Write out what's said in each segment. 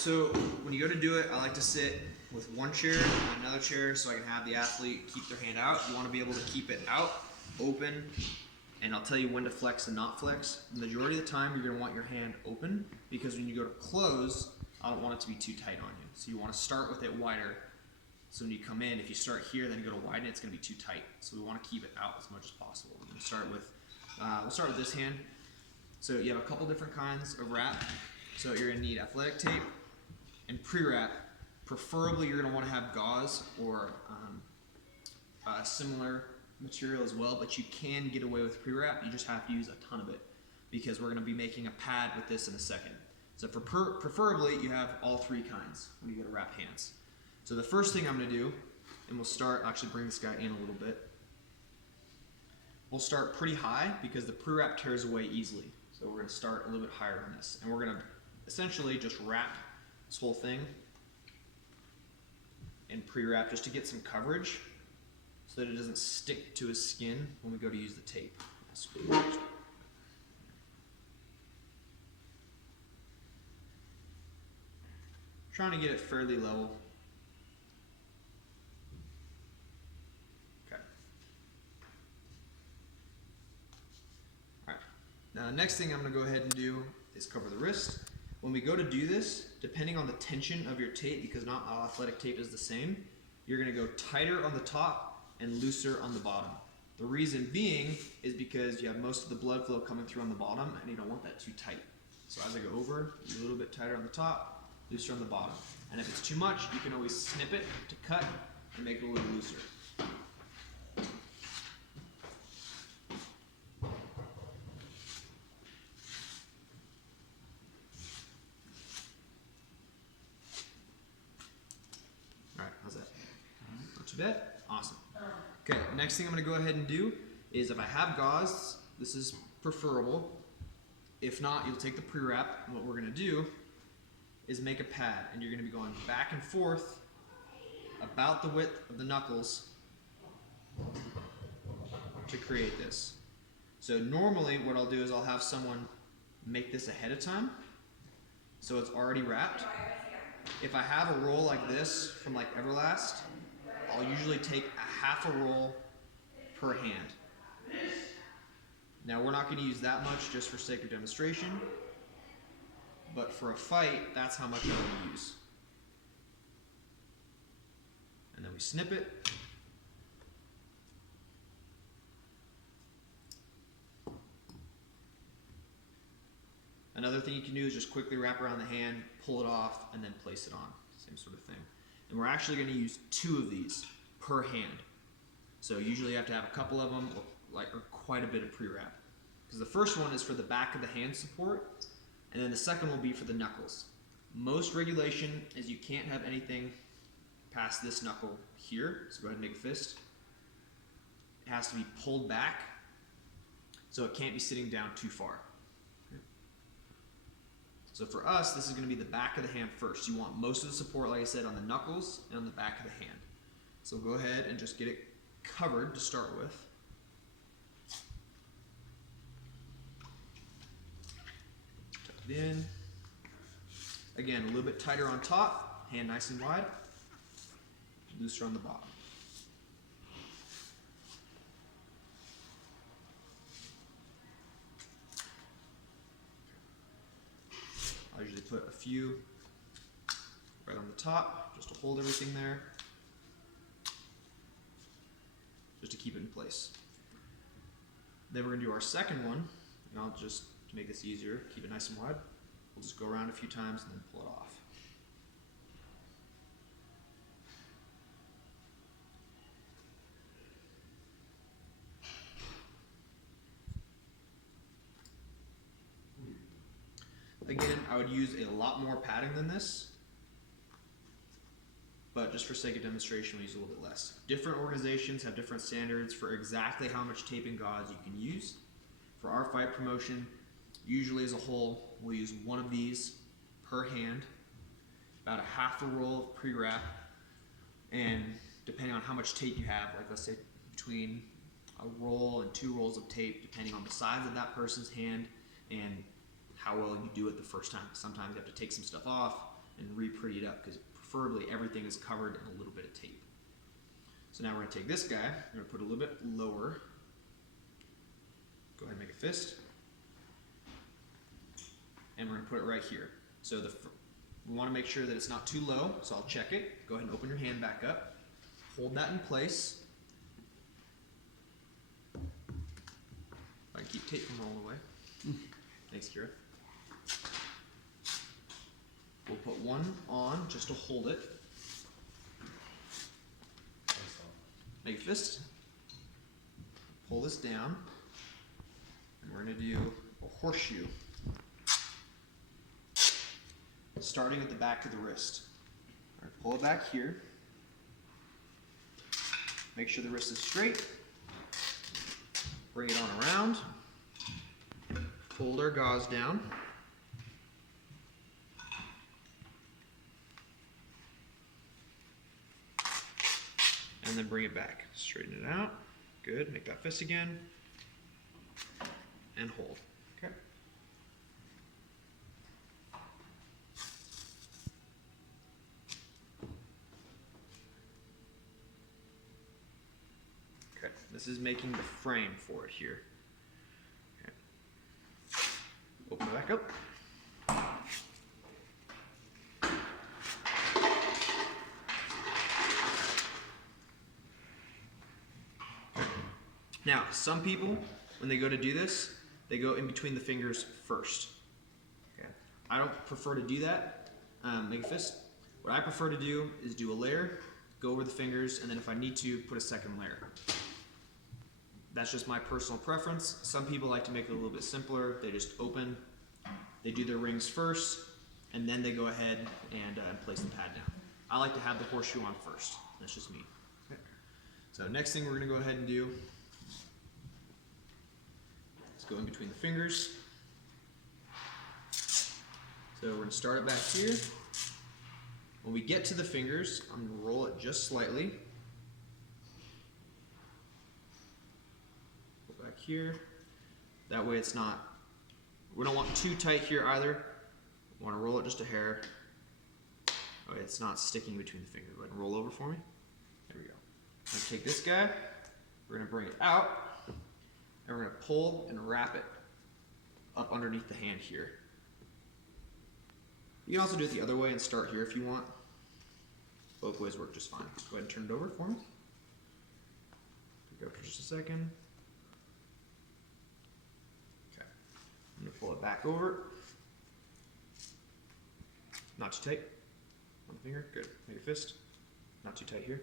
So when you go to do it, I like to sit with one chair and another chair so I can have the athlete keep their hand out. You want to be able to keep it out, open, and I'll tell you when to flex and not flex. The majority of the time, you're going to want your hand open because when you go to close, I don't want it to be too tight on you. So you want to start with it wider. So when you come in, if you start here, then you go to widen it, it's going to be too tight. So we want to keep it out as much as possible. We're going to start with, we'll start with this hand. So you have a couple different kinds of wrap. So you're going to need athletic tape and pre-wrap. Preferably, you're going to want to have gauze or similar material as well, but you can get away with pre-wrap. You just have to use a ton of it because we're going to be making a pad with this in a second. So preferably, you have all three kinds when you go to wrap hands. So the first thing I'm going to do, and we'll start, actually bring this guy in a little bit. We'll start pretty high because the pre-wrap tears away easily. So we're going to start a little bit higher on this. And we're going to essentially just wrap this whole thing and pre-wrap just to get some coverage so that it doesn't stick to his skin when we go to use the tape. Trying to get it fairly level. Okay. All right. Now the next thing I'm going to go ahead and do is cover the wrist. When we go to do this, depending on the tension of your tape, because not all athletic tape is the same, you're going to go tighter on the top and looser on the bottom. The reason being is because you have most of the blood flow coming through on the bottom and you don't want that too tight. So as I go over, a little bit tighter on the top, looser on the bottom. And if it's too much, you can always snip it to cut and make it a little looser. Alright, how's that? Not too bad? Awesome. Okay, next thing I'm going to go ahead and do is if I have gauze, this is preferable. If not, you'll take the pre-wrap, and what we're going to do is make a pad, and you're going to be going back and forth about the width of the knuckles to create this. So normally what I'll do is I'll have someone make this ahead of time so it's already wrapped. If I have a roll like this from like Everlast, I'll usually take a half a roll per hand. Now we're not going to use that much just for sake of demonstration, but for a fight, that's how much I'm going to use. And then we snip it. Another thing you can do is just quickly wrap around the hand, pull it off, and then place it on. Same sort of thing. And we're actually going to use 2 of these per hand. So usually you have to have a couple of them or quite a bit of pre-wrap. Because the first one is for the back of the hand support, and then the second will be for the knuckles. Most regulation is you can't have anything past this knuckle here. So go ahead and make a fist. It has to be pulled back, so it can't be sitting down too far. Okay. So for us, this is going to be the back of the hand first. You want most of the support, like I said, on the knuckles and on the back of the hand. So go ahead and just get it covered to start with. Tuck it in. Again, a little bit tighter on top, hand nice and wide, looser on the bottom. I usually put a few right on the top just to hold everything there, just to keep it in place. Then we're going to do our second one, and I'll just, to make this easier, keep it nice and wide. We'll just go around a few times and then pull it off. Again, I would use a lot more padding than this, but just for sake of demonstration, we use a little bit less. Different organizations have different standards for exactly how much tape and gauze you can use. For our fight promotion, usually as a whole, we'll use 1 of these per hand, about a half a roll of pre-wrap, and depending on how much tape you have, like let's say between a roll and 2 rolls of tape, depending on the size of that person's hand and how well you do it the first time. Sometimes you have to take some stuff off and re-pretty it up, because preferably everything is covered in a little bit of tape. So now we're going to take this guy, we're going to put it a little bit lower. Go ahead and make a fist. And we're going to put it right here. So we want to make sure that it's not too low, so I'll check it. Go ahead and open your hand back up. Hold that in place. If I can keep tape from rolling away. Thanks, Kira. We'll put one on just to hold it. Make a fist. Pull this down. And we're going to do a horseshoe. Starting at the back of the wrist. All right, pull it back here. Make sure the wrist is straight. Bring it on around. Fold our gauze down. And then bring it back. Straighten it out. Good. Make that fist again. And hold. Okay. Okay. This is making the frame for it here. Okay. Open it back up. Now, some people, when they go to do this, they go in between the fingers first. Okay. I don't prefer to do that. Make a fist. What I prefer to do is do a layer, go over the fingers, and then if I need to, put a second layer. That's just my personal preference. Some people like to make it a little bit simpler. They just open, they do their rings first, and then they go ahead and place the pad down. I like to have the horseshoe on first. That's just me. Okay. So next thing we're going to go ahead and do, go in between the fingers. So we're going to start it back here. When we get to the fingers, I'm going to roll it just slightly. Go back here. That way it's not, we don't want too tight here either. We want to roll it just a hair. Okay, it's not sticking between the fingers. Go ahead and roll over for me. There we go. I'm going to take this guy. We're going to bring it out. And we're going to pull and wrap it up underneath the hand here. You can also do it the other way and start here if you want. Both ways work just fine. Go ahead and turn it over for me. Pick it up for just a second. Okay. I'm going to pull it back over. Not too tight. One finger. Good. Make a fist. Not too tight here.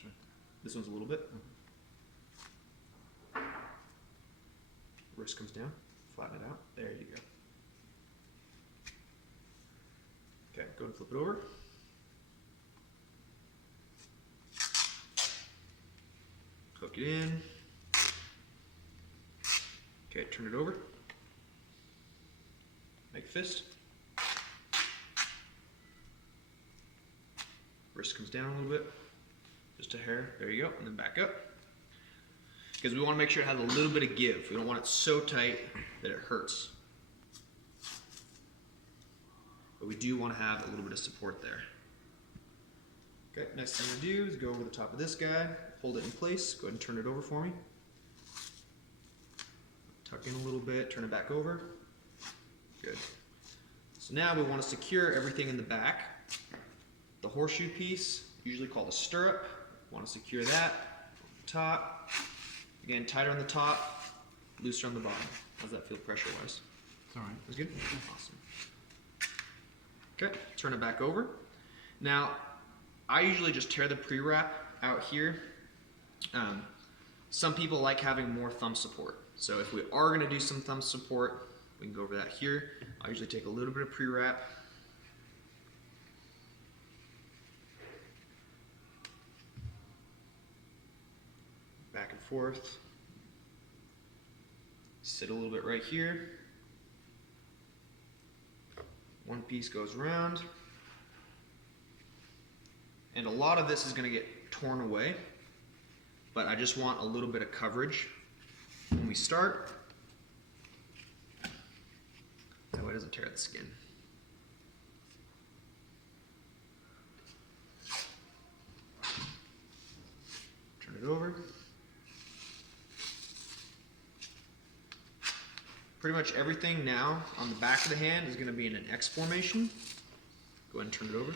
Sure. This one's a little bit. Wrist comes down, flatten it out. There you go. Okay, go and flip it over. Hook it in. Okay, turn it over. Make a fist. Wrist comes down a little bit. Just a hair. There you go. And then back up. Because we want to make sure it has a little bit of give. We don't want it so tight that it hurts. But we do want to have a little bit of support there. Okay, next thing we do is go over the top of this guy, hold it in place, go ahead and turn it over for me. Tuck in a little bit, turn it back over. Good. So now we want to secure everything in the back. The horseshoe piece, usually called a stirrup, we want to secure that on the top. Again, tighter on the top, looser on the bottom. How's that feel pressure-wise? It's all right. That's good? Awesome. Okay, turn it back over. Now, I usually just tear the pre-wrap out here. Some people like having more thumb support. So if we are going to do some thumb support, we can go over that here. I usually take a little bit of pre-wrap. Back and forth. Sit a little bit right here. One piece goes around. And a lot of this is going to get torn away, but I just want a little bit of coverage when we start. That way it doesn't tear the skin. pretty much everything now on the back of the hand is going to be in an X formation. Go ahead and turn it over.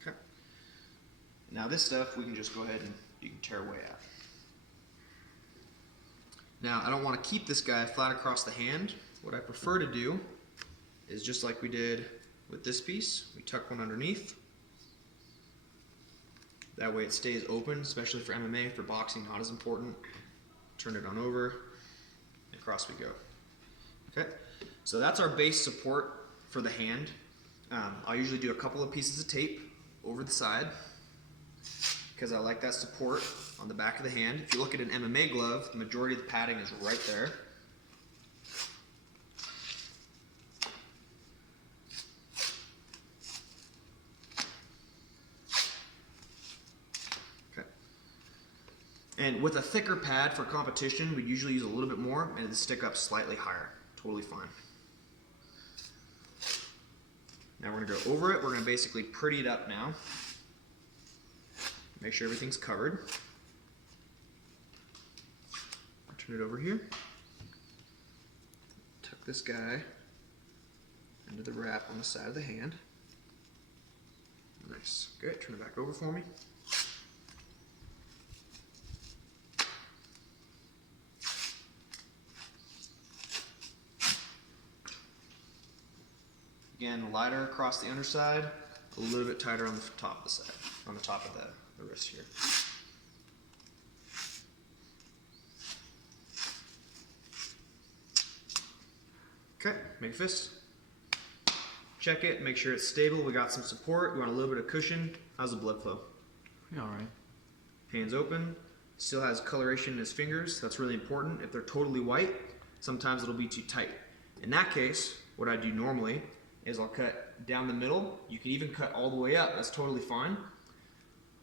Okay. Now this stuff we can just go ahead and you can tear away at. Now I don't want to keep this guy flat across the hand. What I prefer to do is just like we did with this piece, we tuck one underneath. That way it stays open, especially for MMA. For boxing, not as important. Turn it on over, and across we go. Okay, so that's our base support for the hand. I'll usually do a couple of pieces of tape over the side because I like that support on the back of the hand. If you look at an MMA glove, the majority of the padding is right there. And with a thicker pad for competition, we usually use a little bit more and it'll stick up slightly higher. Totally fine. Now we're going to go over it. We're going to basically pretty it up now. Make sure everything's covered. I'll turn it over here. Tuck this guy into the wrap on the side of the hand. Nice. Good. Turn it back over for me. Again, lighter across the underside, a little bit tighter on the top of the side, on the top of the wrist here. Okay, make a fist. Check it, make sure it's stable. We got some support. We want a little bit of cushion. How's the blood flow? All right. Hands open. Still has coloration in his fingers. That's really important. If they're totally white, sometimes it'll be too tight. In that case, what I do normally is I'll cut down the middle. You can even cut all the way up. That's totally fine.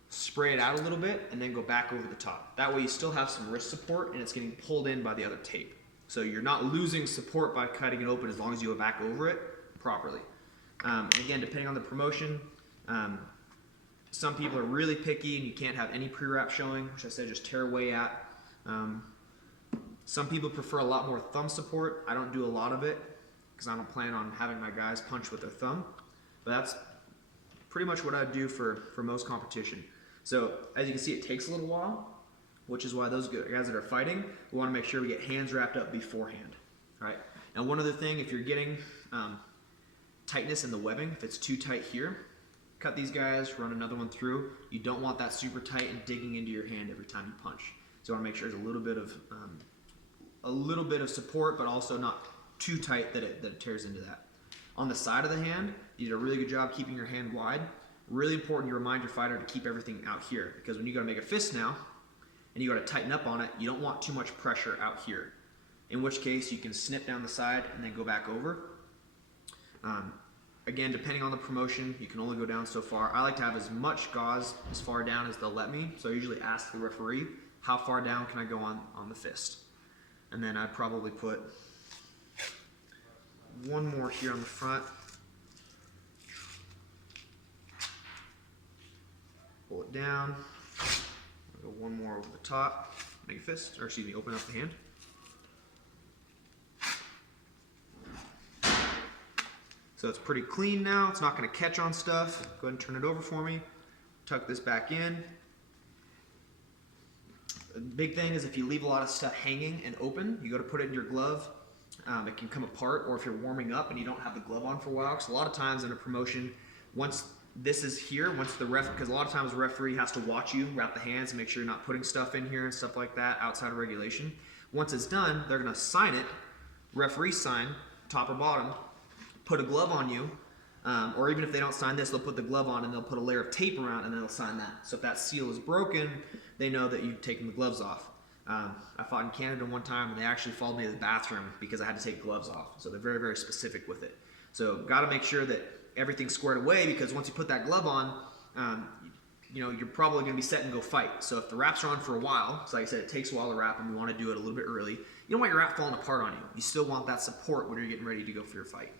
Spray it out a little bit and then go back over the top. That way you still have some wrist support and it's getting pulled in by the other tape. So you're not losing support by cutting it open as long as you go back over it properly. And again, depending on the promotion, some people are really picky and you can't have any pre-wrap showing, which I said just tear away at. Some people prefer a lot more thumb support. I don't do a lot of it because I don't plan on having my guys punch with their thumb. But that's pretty much what I do for most competition. So as you can see, it takes a little while, which is why those guys that are fighting, we want to make sure we get hands wrapped up beforehand. All right. Now one other thing, if you're getting tightness in the webbing, if it's too tight here, cut these guys, run another one through. You don't want that super tight and digging into your hand every time you punch. So you want to make sure there's a little bit of support, but also not too tight that it tears into that. On the side of the hand, you did a really good job keeping your hand wide. Really important you remind your fighter to keep everything out here, because when you got to make a fist now and you got to tighten up on it, you don't want too much pressure out here. In which case you can snip down the side and then go back over. Again, depending on the promotion, you can only go down so far. I like to have as much gauze as far down as they'll let me. So I usually ask the referee, how far down can I go on the fist? And then I'd probably put one more here on the front. Pull it down. I'll go one more over the top. Make a fist, or excuse me, open up the hand. So it's pretty clean now. It's not going to catch on stuff. Go ahead and turn it over for me. Tuck this back in. The big thing is if you leave a lot of stuff hanging and open, you got to put it in your glove. It can come apart, or if you're warming up and you don't have the glove on for a while. Because a lot of times in a promotion, once this is here, because a lot of times the referee has to watch you wrap the hands and make sure you're not putting stuff in here and stuff like that outside of regulation. Once it's done, they're going to sign it, referee sign, top or bottom, put a glove on you, or even if they don't sign this, they'll put the glove on and they'll put a layer of tape around and then they'll sign that. So if that seal is broken, they know that you've taken the gloves off. I fought in Canada one time and they actually followed me to the bathroom because I had to take gloves off. So they're very, very specific with it. So got to make sure that everything's squared away, because once you put that glove on, you're probably going to be set and go fight. So if the wraps are on for a while, so like I said, it takes a while to wrap and we want to do it a little bit early. You don't want your wrap falling apart on you. You still want that support when you're getting ready to go for your fight.